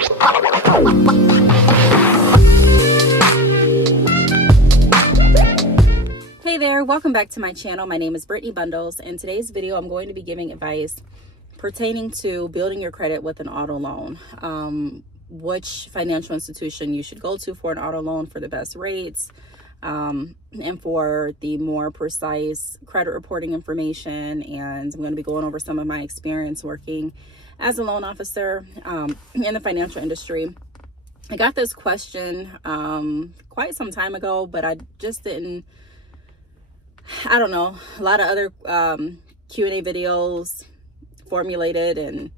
Hey there, welcome back to my channel. My name is Brittney Bundles. In today's video, I'm going to be giving advice pertaining to building your credit with an auto loan. Which financial institution you should go to for an auto loan for the best rates, and for the more precise credit reporting information. And I'm going to be going over some of my experience working as a loan officer in the financial industry. I got this question quite some time ago, but I just didn't, I don't know, a lot of other Q&A videos formulated, and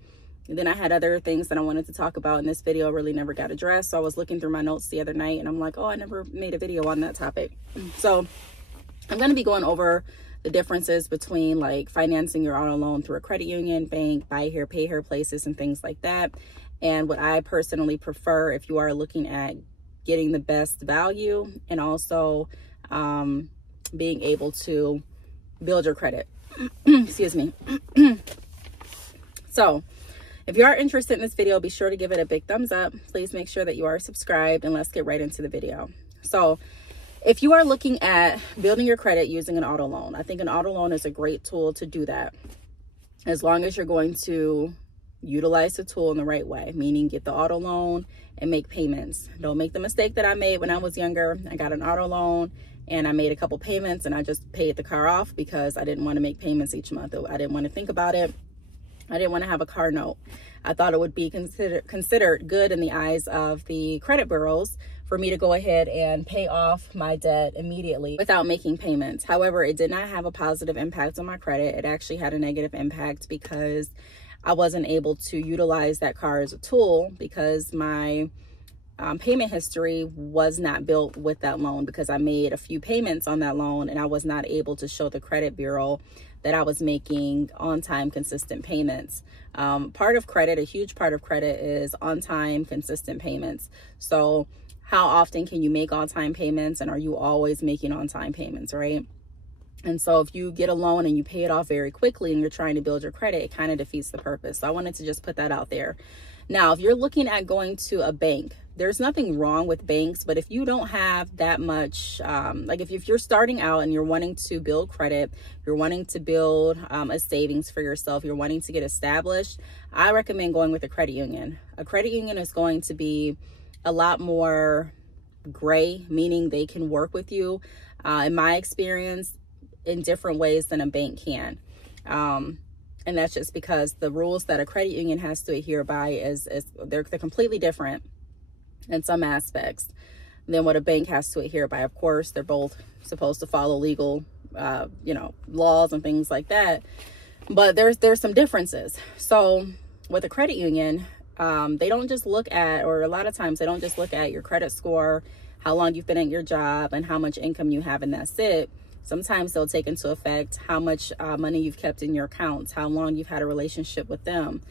then I had other things that I wanted to talk about in this video really never got addressed. So I was looking through my notes the other night and I'm like, oh, I never made a video on that topic. So I'm going to be going over the differences between like financing your auto loan through a credit union, bank, buy here, pay here places and things like that. And what I personally prefer if you are looking at getting the best value and also being able to build your credit. Excuse me. So if you are interested in this video, be sure to give it a big thumbs up. Please make sure that you are subscribed, and let's get right into the video. So if you are looking at building your credit using an auto loan, I think an auto loan is a great tool to do that, as long as you're going to utilize the tool in the right way, meaning get the auto loan and make payments. Don't make the mistake that I made when I was younger. I got an auto loan and I made a couple payments and I just paid the car off because I didn't want to make payments each month. I didn't want to think about it. I didn't want to have a car note. I thought it would be considered good in the eyes of the credit bureaus for me to go ahead and pay off my debt immediately without making payments. However, it did not have a positive impact on my credit. It actually had a negative impact because I wasn't able to utilize that car as a tool because my payment history was not built with that loan, because I made a few payments on that loan and I was not able to show the credit bureau that I was making on-time, consistent payments. Part of credit, a huge part of credit, is on-time, consistent payments. So how often can you make on-time payments, and are you always making on-time payments, right? And so if you get a loan and you pay it off very quickly and you're trying to build your credit, it kind of defeats the purpose. So I wanted to just put that out there. Now, if you're looking at going to a bank, there's nothing wrong with banks, but if you don't have that much, like if you're starting out and you're wanting to build credit, you're wanting to build a savings for yourself, you're wanting to get established, I recommend going with a credit union. A credit union is going to be a lot more gray, meaning they can work with you, in my experience, in different ways than a bank can. And that's just because the rules that a credit union has to adhere by they're completely different in some aspects than what a bank has to adhere by. Of course, they're both supposed to follow legal, laws and things like that. But there's some differences. So with a credit union, they don't just look at, or a lot of times they don't just look at your credit score, how long you've been at your job, and how much income you have, and that's it. Sometimes they'll take into effect how much money you've kept in your accounts, how long you've had a relationship with them,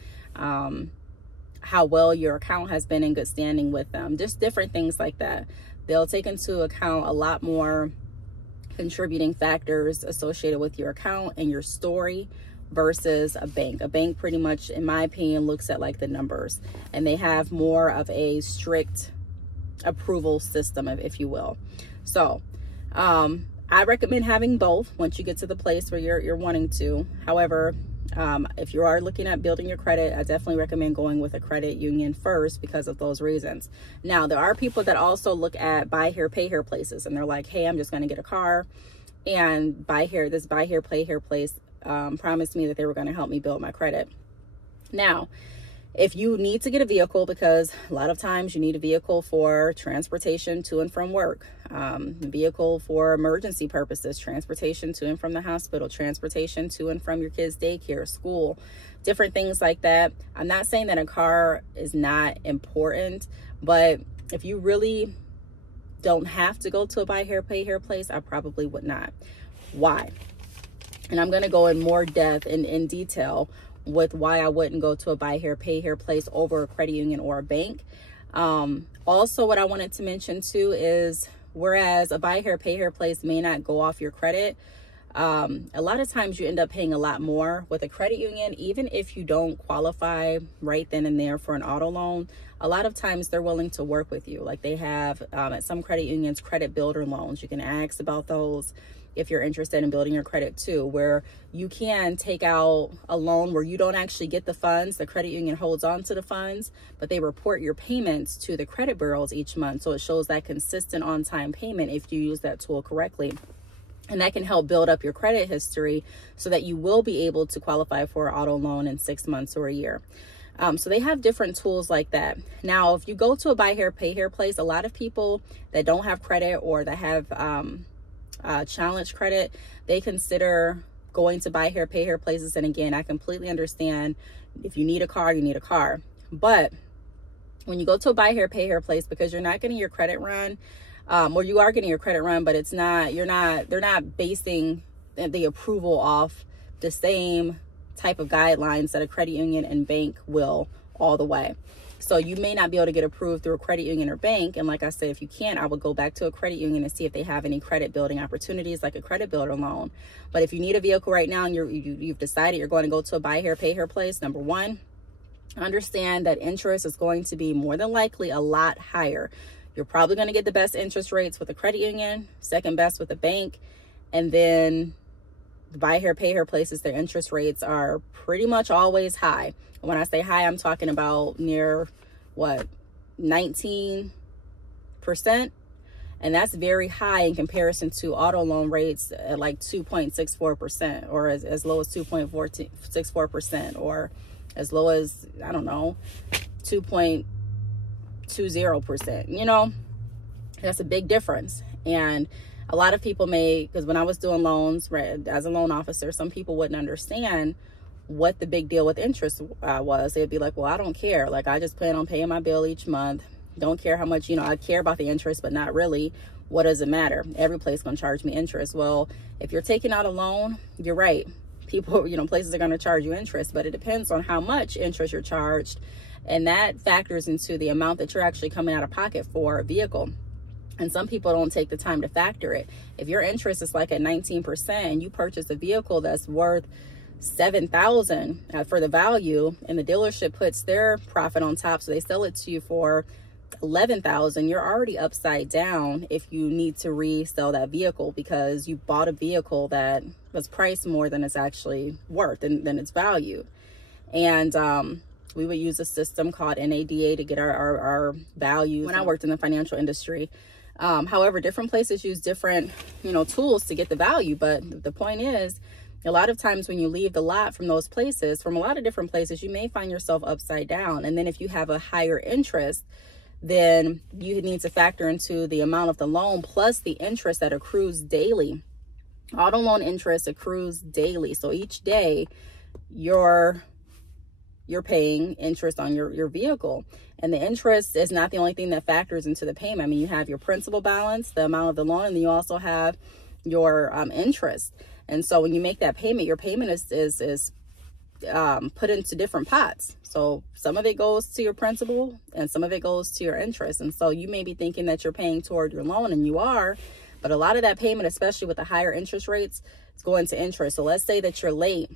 how well your account has been in good standing with them, just different things like that. They'll take into account a lot more contributing factors associated with your account and your story versus a bank. A bank pretty much, in my opinion, looks at like the numbers, and they have more of a strict approval system, if you will. So I recommend having both once you get to the place where you're wanting to. However, if you are looking at building your credit, I definitely recommend going with a credit union first because of those reasons. Now, there are people that also look at buy here, pay here places, and they're like, hey, I'm just going to get a car and buy here, pay here place promised me that they were going to help me build my credit. Now, if you need to get a vehicle, because a lot of times you need a vehicle for transportation to and from work, a vehicle for emergency purposes, transportation to and from the hospital, transportation to and from your kids' daycare, school, different things like that. I'm not saying that a car is not important, but if you really don't have to go to a buy here, pay here place, I probably would not. Why? And I'm going to go in more depth and in detail with why I wouldn't go to a buy here, pay here place over a credit union or a bank. Also, what I wanted to mention too is, whereas a buy here, pay here place may not go off your credit, A lot of times you end up paying a lot more with a credit union, even if you don't qualify right then and there for an auto loan. A lot of times they're willing to work with you. Like they have at some credit unions, credit builder loans. You can ask about those if you're interested in building your credit too, where you can take out a loan where you don't actually get the funds. The credit union holds on to the funds, but they report your payments to the credit bureaus each month. So it shows that consistent on-time payment if you use that tool correctly. And that can help build up your credit history so that you will be able to qualify for an auto loan in 6 months or a year. So they have different tools like that. Now, if you go to a buy here, pay here place, a lot of people that don't have credit or that have challenge credit, they consider going to buy here, pay here places. And again, I completely understand if you need a car, you need a car. But when you go to a buy here, pay here place, because you're not getting your credit run, or you are getting your credit run, but it's not, they're not basing the approval off the same type of guidelines that a credit union and bank will all the way. So you may not be able to get approved through a credit union or bank. And like I said, if you can't, I would go back to a credit union and see if they have any credit building opportunities like a credit builder loan. But if you need a vehicle right now and you've decided you're going to go to a buy here, pay here place, number one, understand that interest is going to be more than likely a lot higher. You're probably going to get the best interest rates with a credit union, second best with a bank, and then the buy here, pay here places, their interest rates are pretty much always high. When I say high, I'm talking about near, 19%? And that's very high in comparison to auto loan rates at like 2.64%, or as low as 2.64%, or as low as, I don't know, 2.20%. You know, that's a big difference. And a lot of people because when I was doing loans, right, as a loan officer, some people wouldn't understand what the big deal with interest was. They'd be like, well, I don't care. Like, I just plan on paying my bill each month. Don't care how much, I care about the interest, but not really. What does it matter? Every place going to charge me interest. Well, if you're taking out a loan, you're right. People, places are going to charge you interest, but it depends on how much interest you're charged. And that factors into the amount that you're actually coming out of pocket for a vehicle. And some people don't take the time to factor it. If your interest is like at 19% and you purchase a vehicle that's worth $7,000 for the value, and the dealership puts their profit on top, so they sell it to you for $11,000, you're already upside down if you need to resell that vehicle because you bought a vehicle that was priced more than it's actually worth and than its value. And we would use a system called NADA to get our values when I worked in the financial industry. However, different places use different, tools to get the value. But the point is, a lot of times when you leave the lot from those places, from a lot of different places, you may find yourself upside down. And then if you have a higher interest, then you need to factor into the amount of the loan plus the interest that accrues daily. Auto loan interest accrues daily. So each day you're paying interest on your vehicle. And the interest is not the only thing that factors into the payment. I mean, you have your principal balance, the amount of the loan, and then you also have your interest. And so when you make that payment, your payment is put into different pots. So some of it goes to your principal and some of it goes to your interest. And so you may be thinking that you're paying toward your loan, and you are, but a lot of that payment, especially with the higher interest rates, is going to interest. So let's say that you're late,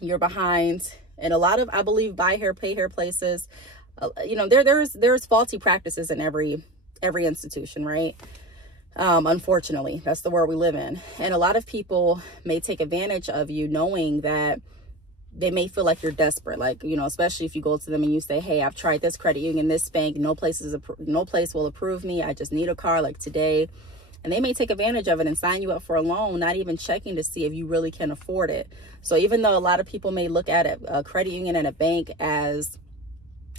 you're behind, and a lot of, I believe, buy here, pay here places, there's faulty practices in every institution, right? Unfortunately, that's the world we live in. And a lot of people may take advantage of you, knowing that they may feel like you're desperate. Like, especially if you go to them and you say, hey, I've tried this credit union, this bank, no place will approve me. I just need a car like today. And they may take advantage of it and sign you up for a loan, not even checking to see if you really can afford it. So even though a lot of people may look at a credit union and a bank as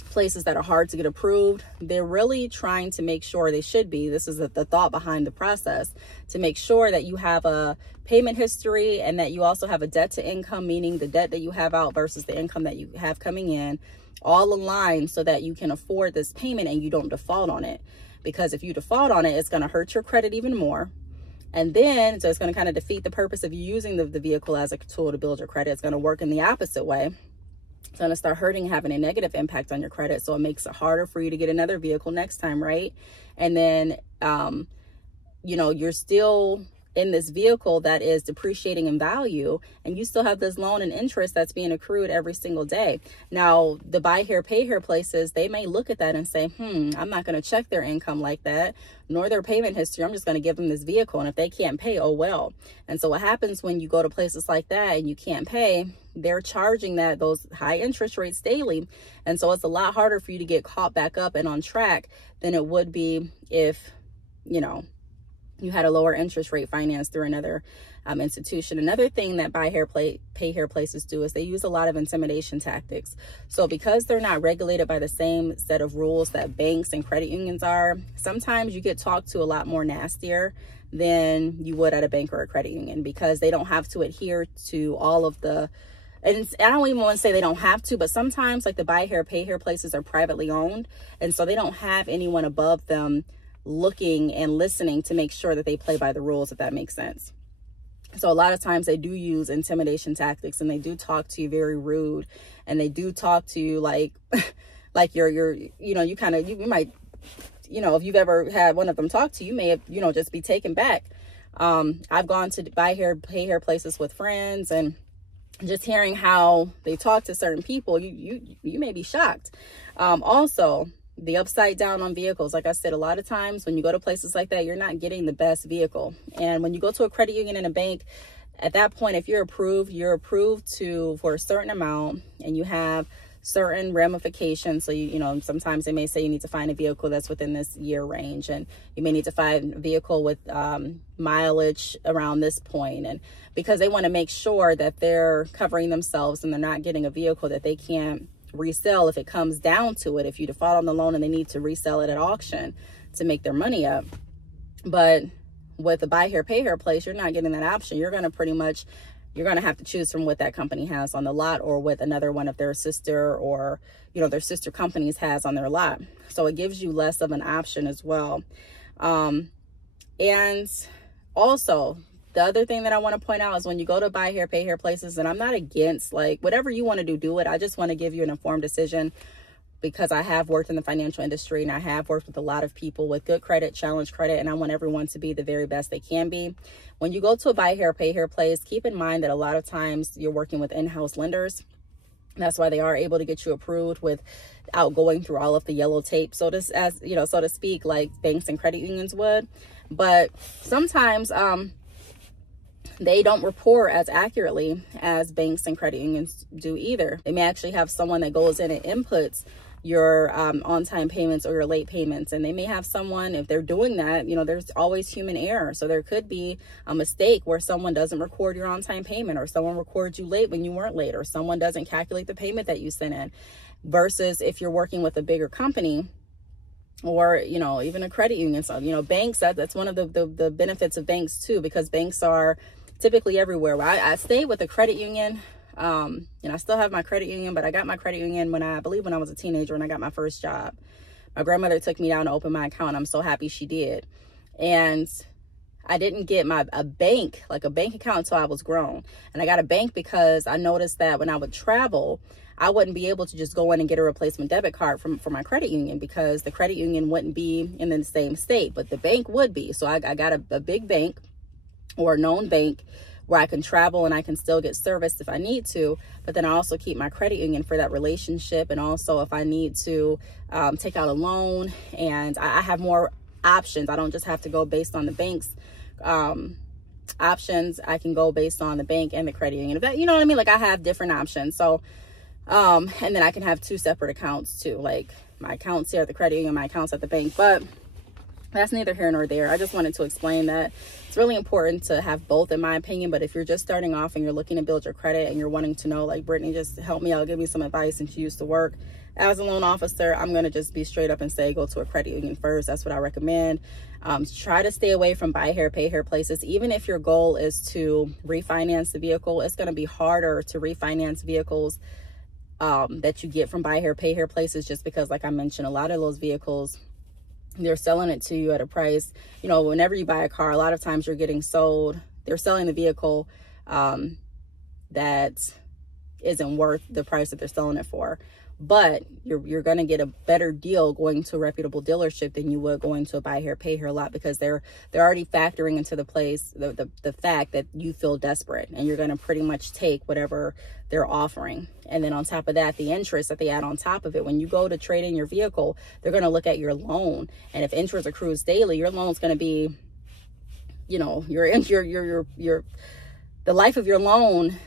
places that are hard to get approved, they're really trying to make sure, they should be, this is the thought behind the process, to make sure that you have a payment history and that you also have a debt to income, meaning the debt that you have out versus the income that you have coming in, all aligned so that you can afford this payment and you don't default on it. Because if you default on it, it's going to hurt your credit even more. And then, so it's going to kind of defeat the purpose of you using the vehicle as a tool to build your credit. It's going to work in the opposite way. It's going to start hurting, having a negative impact on your credit. So it makes it harder for you to get another vehicle next time, right? And then, you're still in this vehicle that is depreciating in value, and you still have this loan and interest that's being accrued every single day. Now, the buy here, pay here places, they may look at that and say, I'm not going to check their income like that, nor their payment history. I'm just going to give them this vehicle. And if they can't pay, oh well. And so what happens when you go to places like that and you can't pay, they're charging those high interest rates daily. And so it's a lot harder for you to get caught back up and on track than it would be if, you had a lower interest rate financed through another institution. Another thing that buy here, pay here places do is they use a lot of intimidation tactics. So because they're not regulated by the same set of rules that banks and credit unions are, sometimes you get talked to a lot more nastier than you would at a bank or a credit union, because they don't have to adhere to all of the, and I don't even want to say they don't have to, but sometimes like the buy here, pay here places are privately owned. And so they don't have anyone above them looking and listening to make sure that they play by the rules, if that makes sense. So a lot of times they do use intimidation tactics, and they do talk to you very rude, and they do talk to you like you're you might, if you've ever had one of them talk to you, you may have, just be taken back. I've gone to buy here, pay here places with friends, and just hearing how they talk to certain people, you may be shocked. Also, the upside down on vehicles. Like I said, a lot of times when you go to places like that, you're not getting the best vehicle. And when you go to a credit union and a bank, at that point, if you're approved for a certain amount, and you have certain ramifications. So, sometimes they may say you need to find a vehicle that's within this year range, and you may need to find a vehicle with mileage around this point. And because they want to make sure that they're covering themselves and they're not getting a vehicle that they can't resell if it comes down to it, if you default on the loan and they need to resell it at auction to make their money up. But with a buy here, pay here place, you're not getting that option. You're going to have to choose from what that company has on the lot, or what another one of their sister or, their sister companies has on their lot. So it gives you less of an option as well. And also, the other thing that I want to point out is when you go to buy here, pay here places, and I'm not against, like, whatever you want to do it. I just want to give you an informed decision, because I have worked in the financial industry, and I have worked with a lot of people with good credit, challenge credit, and I want everyone to be the very best they can be. When you go to a buy here, pay here place, keep in mind that a lot of times you're working with in-house lenders. That's why they are able to get you approved without going through all of the yellow tape, so to speak, like banks and credit unions would. But sometimes, they don't report as accurately as banks and credit unions do either. They may actually have someone that goes in and inputs your on-time payments or your late payments. And they may have someone, if they're doing that, there's always human error. So there could be a mistake where someone doesn't record your on-time payment, or someone records you late when you weren't late, or someone doesn't calculate the payment that you sent in. Versus if you're working with a bigger company, or, even a credit union. So, banks, that's one of the benefits of banks too, because banks are typically everywhere. I stayed with a credit union, and I still have my credit union, but I got my credit union when I was a teenager, and I got my first job. My grandmother took me down to open my account. I'm so happy she did. And I didn't get a bank account until I was grown. And I got a bank because I noticed that when I would travel, I wouldn't be able to just go in and get a replacement debit card for my credit union, because the credit union wouldn't be in the same state, but the bank would be. So I got a big bank, or a known bank, where I can travel and I can still get serviced if I need to. But then I also keep my credit union for that relationship. And also if I need to take out a loan, and I have more options. I don't just have to go based on the bank's options. I can go based on the bank and the credit union. If that, you know what I mean? Like, I have different options. So, and then I can have two separate accounts too. Like, my accounts here at the credit union, my accounts at the bank. But that's neither here nor there. I just wanted to explain that it's really important to have both, in my opinion. But if you're just starting off and you're looking to build your credit, and you're wanting to know, like, Brittney, just help me out, give me some advice, and she used to work as a loan officer, I'm going to just be straight up and say, go to a credit union first. That's what I recommend. Try to stay away from buy here, pay here places. Even if your goal is to refinance the vehicle, it's going to be harder to refinance vehicles that you get from buy here, pay here places, just because, like I mentioned, a lot of those vehicles, they're selling it to you at a price. Whenever you buy a car, a lot of times they're selling the vehicle that isn't worth the price that they're selling it for. but you're going to get a better deal going to a reputable dealership than you would going to a buy here, pay here lot, because they're already factoring into the fact that you feel desperate and you're going to pretty much take whatever they're offering. And then on top of that, the interest that they add on top of it, when you go to trade in your vehicle, they're going to look at your loan. And if interest accrues daily, your loan's going to be, you know, the life of your loan.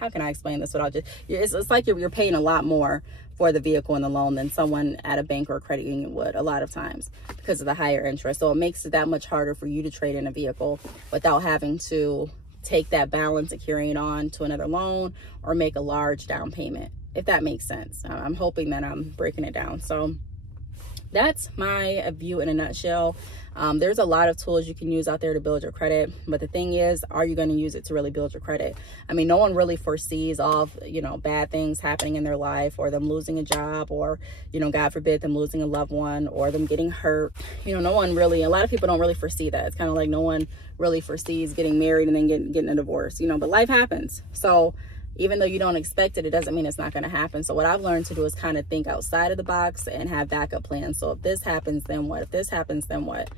How can I explain this without it's like you're paying a lot more for the vehicle and the loan than someone at a bank or a credit union would a lot of times, because of the higher interest. So it makes it that much harder for you to trade in a vehicle without having to take that balance of carrying on to another loan or make a large down payment, if that makes sense. I'm hoping that I'm breaking it down. So that's my view in a nutshell. There's a lot of tools you can use out there to build your credit, but the thing is, are you going to use it to really build your credit? I mean, no one really foresees all of, you know, bad things happening in their life, or them losing a job, or, you know, God forbid, them losing a loved one, or them getting hurt. You know, no one really, a lot of people don't really foresee that. It's kind of like no one really foresees getting married and then getting a divorce, you know, but life happens. So even though you don't expect it, it doesn't mean it's not going to happen. So what I've learned to do is kind of think outside of the box and have backup plans. So if this happens, then what? If this happens, then what?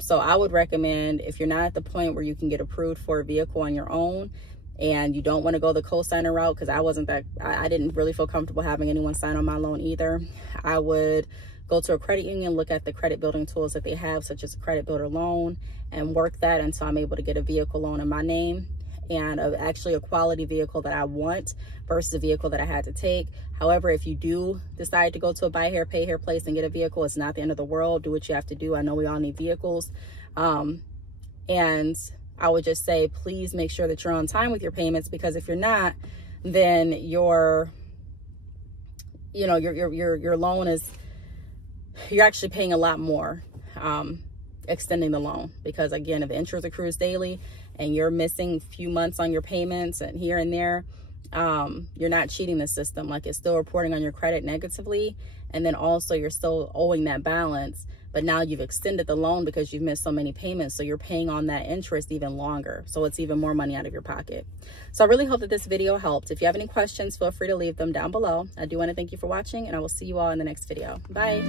So I would recommend, if you're not at the point where you can get approved for a vehicle on your own and you don't want to go the co-signer route, because I didn't really feel comfortable having anyone sign on my loan either. I would go to a credit union, look at the credit building tools that they have, such as a credit builder loan, and work that until I'm able to get a vehicle loan in my name, and actually a quality vehicle that I want versus a vehicle that I had to take. However, if you do decide to go to a buy here, pay here place and get a vehicle, it's not the end of the world. Do what you have to do. I know we all need vehicles. And I would just say, please make sure that you're on time with your payments, because if you're not, then your loan is, you're actually paying a lot more extending the loan, because again, if the interest accrues daily and you're missing a few months on your payments and here and there, you're not cheating the system. Like, it's still reporting on your credit negatively, and then also you're still owing that balance, but now you've extended the loan because you've missed so many payments, so you're paying on that interest even longer, so it's even more money out of your pocket. So I really hope that this video helped. If you have any questions, feel free to leave them down below. I do want to thank you for watching, and I will see you all in the next video. Bye.